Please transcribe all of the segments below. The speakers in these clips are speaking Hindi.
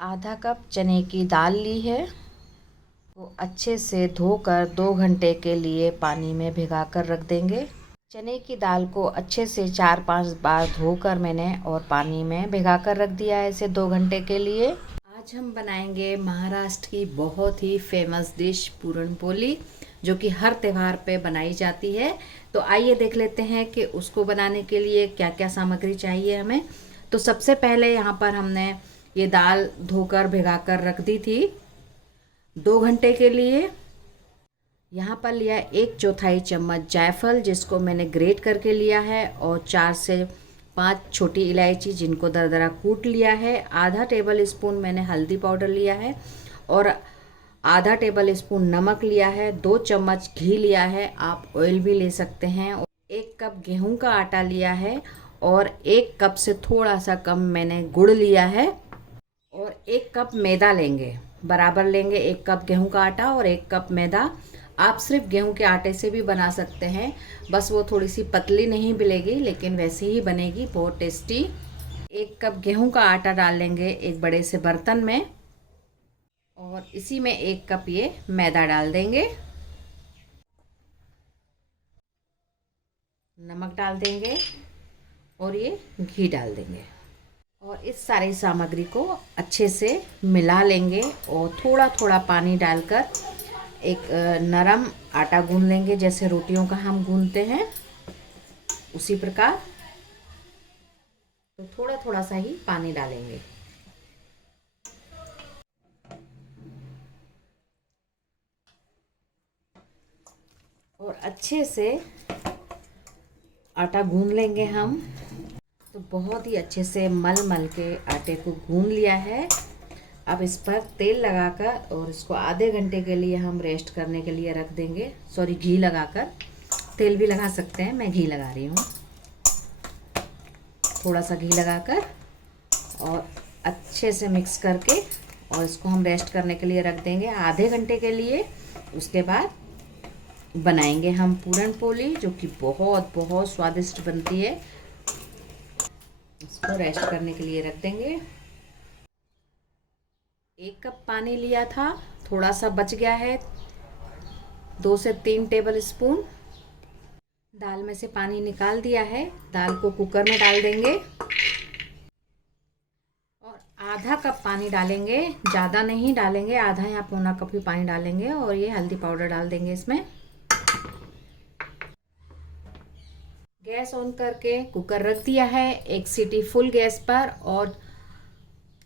आधा कप चने की दाल ली है, वो अच्छे से धोकर 2 घंटे के लिए पानी में भिगाकर रख देंगे। चने की दाल को अच्छे से 4-5 बार धोकर मैंने और पानी में भिगाकर रख दिया है इसे 2 घंटे के लिए। आज हम बनाएंगे महाराष्ट्र की बहुत ही फेमस डिश पूरन पोली, जो कि हर त्यौहार पे बनाई जाती है। तो आइए देख लेते हैं कि उसको बनाने के लिए क्या क्या सामग्री चाहिए हमें। तो सबसे पहले यहाँ पर हमने ये दाल धोकर भिगाकर रख दी थी 2 घंटे के लिए। यहाँ पर लिया 1/4 चम्मच जायफल, जिसको मैंने ग्रेट करके लिया है, और 4 से 5 छोटी इलायची जिनको दरदरा कूट लिया है। आधा टेबल स्पून मैंने हल्दी पाउडर लिया है और आधा टेबल स्पून नमक लिया है। 2 चम्मच घी लिया है, आप ऑयल भी ले सकते हैं। 1 कप गेहूं का आटा लिया है और 1 कप से थोड़ा सा कम मैंने गुड़ लिया है और 1 कप मैदा लेंगे, बराबर लेंगे। 1 कप गेहूं का आटा और 1 कप मैदा। आप सिर्फ गेहूं के आटे से भी बना सकते हैं, बस वो थोड़ी सी पतली नहीं मिलेगी, लेकिन वैसे ही बनेगी, बहुत टेस्टी। 1 कप गेहूं का आटा डाल लेंगे एक बड़े से बर्तन में और इसी में 1 कप ये मैदा डाल देंगे। नमक डाल देंगे और ये घी डाल देंगे और इस सारी सामग्री को अच्छे से मिला लेंगे और थोड़ा थोड़ा पानी डालकर एक नरम आटा गूंद लेंगे, जैसे रोटियों का हम गूंदते हैं उसी प्रकार। तो थोड़ा थोड़ा सा ही पानी डालेंगे। और अच्छे से आटा गूंद लेंगे हम। तो बहुत ही अच्छे से मल मल के आटे को गूंद लिया है। अब इस पर तेल लगाकर और इसको आधे घंटे के लिए हम रेस्ट करने के लिए रख देंगे। सॉरी, घी लगाकर, तेल भी लगा सकते हैं, मैं घी लगा रही हूँ। थोड़ा सा घी लगाकर और अच्छे से मिक्स करके और इसको हम रेस्ट करने के लिए रख देंगे आधे घंटे के लिए। उसके बाद बनाएंगे हम पूरन पोली, जो कि बहुत बहुत स्वादिष्ट बनती है। इसको रेस्ट करने के लिए रख देंगे। 1 कप पानी लिया था, थोड़ा सा बच गया है, 2 से 3 टेबल स्पून। दाल में से पानी निकाल दिया है। दाल को कुकर में डाल देंगे और आधा कप पानी डालेंगे, ज़्यादा नहीं डालेंगे, आधा या पौना कप ही पानी डालेंगे। और ये हल्दी पाउडर डाल देंगे इसमें। गैस ऑन करके कुकर रख दिया है, 1 सीटी फुल गैस पर, और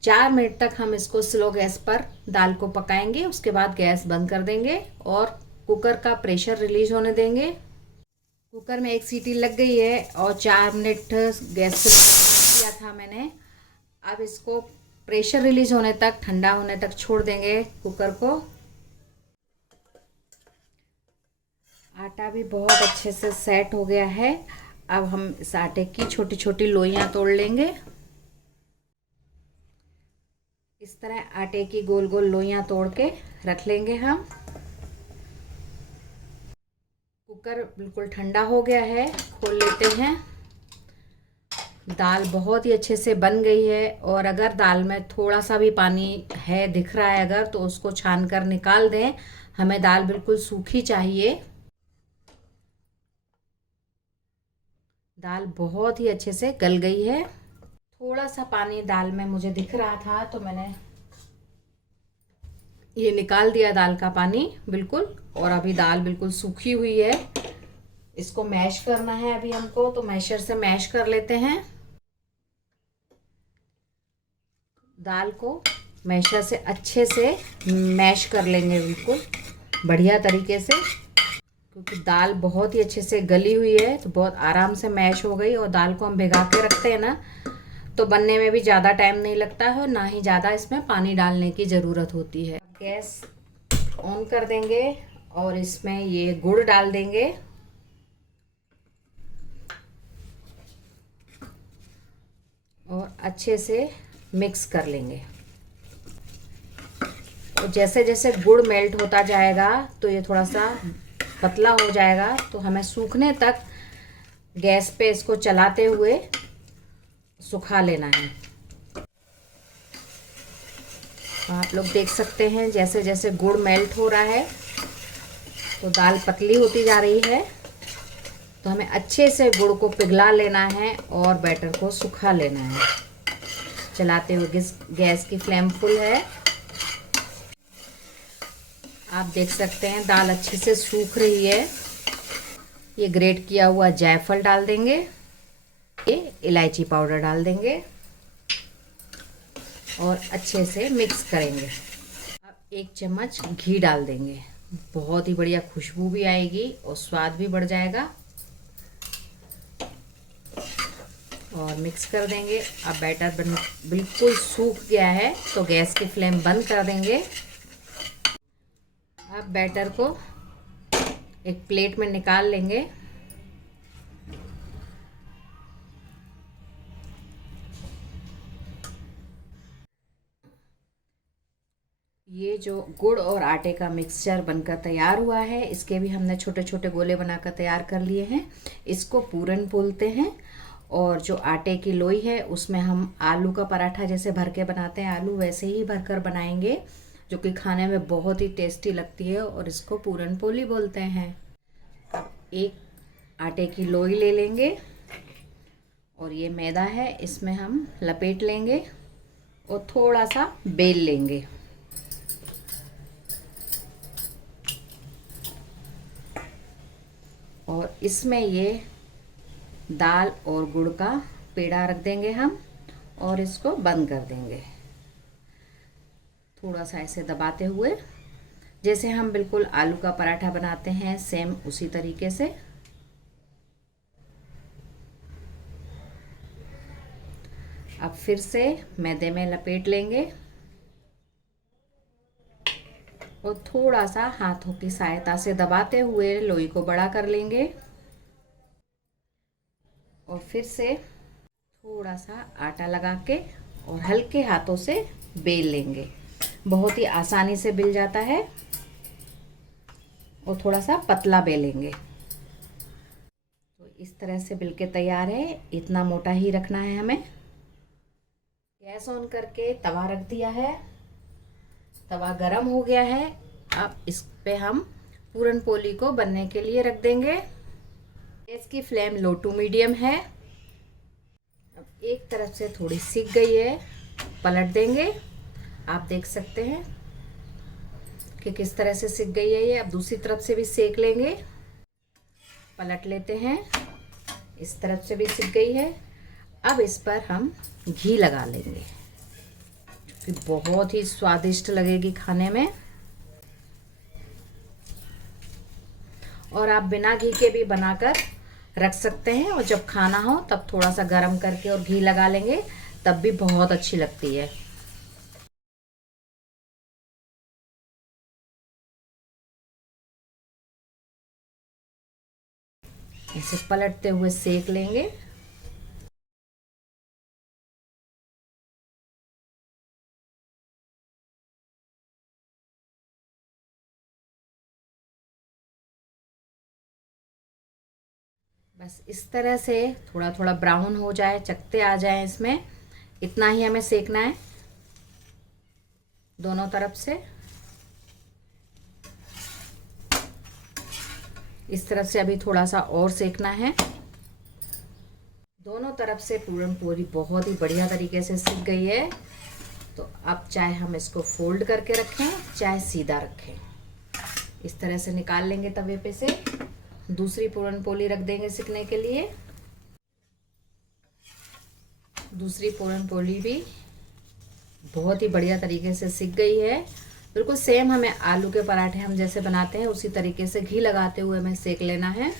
4 मिनट तक हम इसको स्लो गैस पर दाल को पकाएंगे। उसके बाद गैस बंद कर देंगे और कुकर का प्रेशर रिलीज होने देंगे। कुकर में 1 सीटी लग गई है और 4 मिनट गैस से किया था मैंने। अब इसको प्रेशर रिलीज होने तक, ठंडा होने तक छोड़ देंगे कुकर को। आटा भी बहुत अच्छे से सेट हो गया है। अब हम इस आटे की छोटी छोटी लोइयां तोड़ लेंगे। इस तरह आटे की गोल गोल लोइयां तोड़ के रख लेंगे हम। कुकर बिल्कुल ठंडा हो गया है, खोल लेते हैं। दाल बहुत ही अच्छे से बन गई है और अगर दाल में थोड़ा सा भी पानी है, दिख रहा है अगर, तो उसको छान कर निकाल दें। हमें दाल बिल्कुल सूखी चाहिए। दाल बहुत ही अच्छे से गल गई है। थोड़ा सा पानी दाल में मुझे दिख रहा था, तो मैंने ये निकाल दिया दाल का पानी बिल्कुल। और अभी दाल बिल्कुल सूखी हुई है। इसको मैश करना है अभी हमको, तो मैशर से मैश कर लेते हैं। दाल को मैशर से अच्छे से मैश कर लेंगे बिल्कुल बढ़िया तरीके से, क्योंकि दाल बहुत ही अच्छे से गली हुई है, तो बहुत आराम से मैश हो गई। और दाल को हम भिगा के रखते हैं ना, तो बनने में भी ज़्यादा टाइम नहीं लगता है और ना ही ज़्यादा इसमें पानी डालने की ज़रूरत होती है। गैस ऑन कर देंगे और इसमें ये गुड़ डाल देंगे और अच्छे से मिक्स कर लेंगे। और जैसे जैसे गुड़ मेल्ट होता जाएगा तो ये थोड़ा सा पतला हो जाएगा, तो हमें सूखने तक गैस पे इसको चलाते हुए सुखा लेना है। आप लोग देख सकते हैं जैसे जैसे गुड़ मेल्ट हो रहा है तो दाल पतली होती जा रही है। तो हमें अच्छे से गुड़ को पिघला लेना है और बैटर को सुखा लेना है। चलाते हुए गैस की फ्लेम फुल है। आप देख सकते हैं दाल अच्छे से सूख रही है। ये ग्रेट किया हुआ जायफल डाल देंगे, ये इलायची पाउडर डाल देंगे और अच्छे से मिक्स करेंगे। अब 1 चम्मच घी डाल देंगे, बहुत ही बढ़िया खुशबू भी आएगी और स्वाद भी बढ़ जाएगा। और मिक्स कर देंगे। अब बैटर बिल्कुल सूख गया है तो गैस की फ्लेम बंद कर देंगे। अब बैटर को एक प्लेट में निकाल लेंगे। ये जो गुड़ और आटे का मिक्सचर बनकर तैयार हुआ है, इसके भी हमने छोटे छोटे गोले बनाकर तैयार कर लिए हैं। इसको पूरन बोलते हैं। और जो आटे की लोई है उसमें हम आलू का पराठा जैसे भर के बनाते हैं, आलू वैसे ही भरकर बनाएंगे, जो कि खाने में बहुत ही टेस्टी लगती है और इसको पूरन पोली बोलते हैं। अब एक आटे की लोई ले लेंगे और ये मैदा है, इसमें हम लपेट लेंगे और थोड़ा सा बेल लेंगे। और इसमें ये दाल और गुड़ का पेड़ा रख देंगे हम और इसको बंद कर देंगे, थोड़ा सा ऐसे दबाते हुए, जैसे हम बिल्कुल आलू का पराठा बनाते हैं सेम उसी तरीके से। अब फिर से मैदे में लपेट लेंगे और थोड़ा सा हाथों की सहायता से दबाते हुए लोई को बड़ा कर लेंगे और फिर से थोड़ा सा आटा लगा के और हल्के हाथों से बेल लेंगे। बहुत ही आसानी से बिल जाता है और थोड़ा सा पतला बेलेंगे। तो इस तरह से बिल के तैयार है। इतना मोटा ही रखना है हमें। गैस ऑन करके तवा रख दिया है, तवा गरम हो गया है। अब इस पे हम पूरन पोली को बनने के लिए रख देंगे। गैस की फ्लेम लो टू मीडियम है। अब एक तरफ से थोड़ी सिक गई है, पलट देंगे। आप देख सकते हैं कि किस तरह से सिक गई है ये। अब दूसरी तरफ से भी सेक लेंगे, पलट लेते हैं। इस तरफ से भी सिक गई है। अब इस पर हम घी लगा लेंगे, जो कि बहुत ही स्वादिष्ट लगेगी खाने में। और आप बिना घी के भी बनाकर रख सकते हैं और जब खाना हो तब थोड़ा सा गरम करके और घी लगा लेंगे, तब भी बहुत अच्छी लगती है। इसे पलटते हुए सेक लेंगे। बस इस तरह से थोड़ा थोड़ा ब्राउन हो जाए, चकते आ जाए इसमें, इतना ही हमें सेकना है दोनों तरफ से। इस तरफ से अभी थोड़ा सा और सेकना है। दोनों तरफ से पूरन पोली बहुत ही बढ़िया तरीके से सिक गई है। तो अब चाहे हम इसको फोल्ड करके रखें चाहे सीधा रखें, इस तरह से निकाल लेंगे तवे पे से। दूसरी पूरन पोली रख देंगे सिकने के लिए। दूसरी पूरन पोली भी बहुत ही बढ़िया तरीके से सिक गई है। बिल्कुल सेम हमें आलू के पराठे हम जैसे बनाते हैं उसी तरीके से घी लगाते हुए हमें सेक लेना है।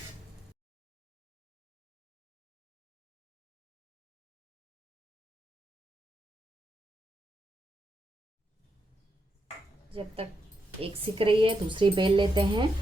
जब तक एक सिक रही है दूसरी बेल लेते हैं।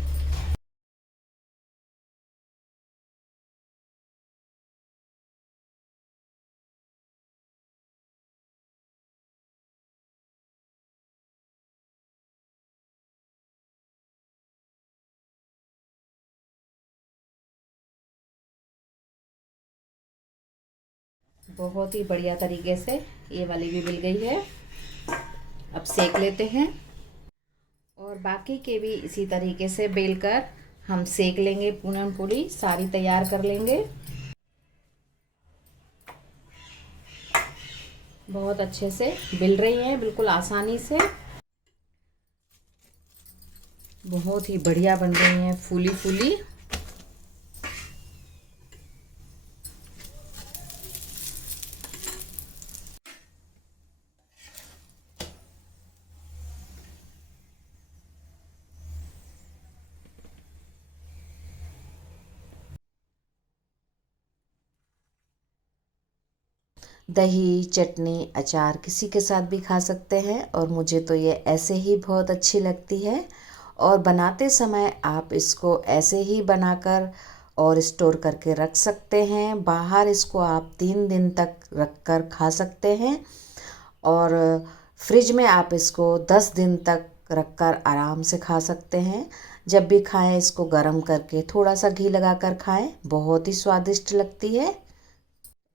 बहुत ही बढ़िया तरीके से ये वाली भी मिल गई है। अब अब सेक लेते हैं और बाकी के भी इसी तरीके से बेलकर हम सेक लेंगे। पूरन पोली सारी तैयार कर लेंगे। बहुत अच्छे से बिल रही हैं, बिल्कुल आसानी से, बहुत ही बढ़िया बन रही हैं, फूली फूली। दही, चटनी, अचार किसी के साथ भी खा सकते हैं और मुझे तो ये ऐसे ही बहुत अच्छी लगती है। और बनाते समय आप इसको ऐसे ही बनाकर और स्टोर करके रख सकते हैं। बाहर इसको आप 3 दिन तक रख कर खा सकते हैं और फ्रिज में आप इसको 10 दिन तक रख कर आराम से खा सकते हैं। जब भी खाएं इसको गरम करके थोड़ा सा घी लगा कर खाएं, बहुत ही स्वादिष्ट लगती है।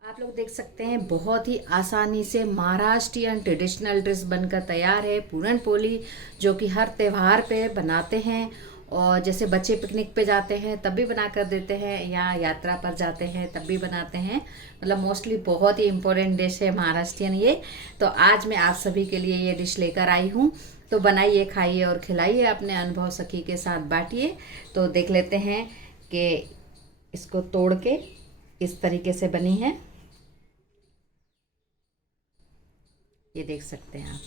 आप लोग देख सकते हैं बहुत ही आसानी से महाराष्ट्रियन ट्रेडिशनल डिश बनकर तैयार है, पूरन पोली, जो कि हर त्यौहार पे बनाते हैं। और जैसे बच्चे पिकनिक पे जाते हैं तब भी बना कर देते हैं, या यात्रा पर जाते हैं तब भी बनाते हैं। मतलब मोस्टली बहुत ही इम्पोर्टेंट डिश है महाराष्ट्रियन ये। तो आज मैं आप सभी के लिए ये डिश लेकर आई हूँ। तो बनाइए, खाइए और खिलाइए, अपने अनुभव सखी के साथ बांटिए। तो देख लेते हैं कि इसको तोड़ के किस तरीके से बनी है। ये देख सकते हैं आप,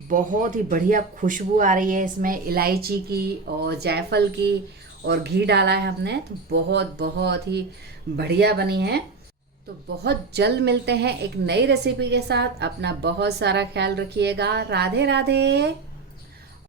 बहुत ही बढ़िया खुशबू आ रही है इसमें इलायची की और जायफल की, और घी डाला है हमने, तो बहुत बहुत ही बढ़िया बनी है। तो बहुत जल्द मिलते हैं एक नई रेसिपी के साथ। अपना बहुत सारा ख्याल रखिएगा। राधे राधे।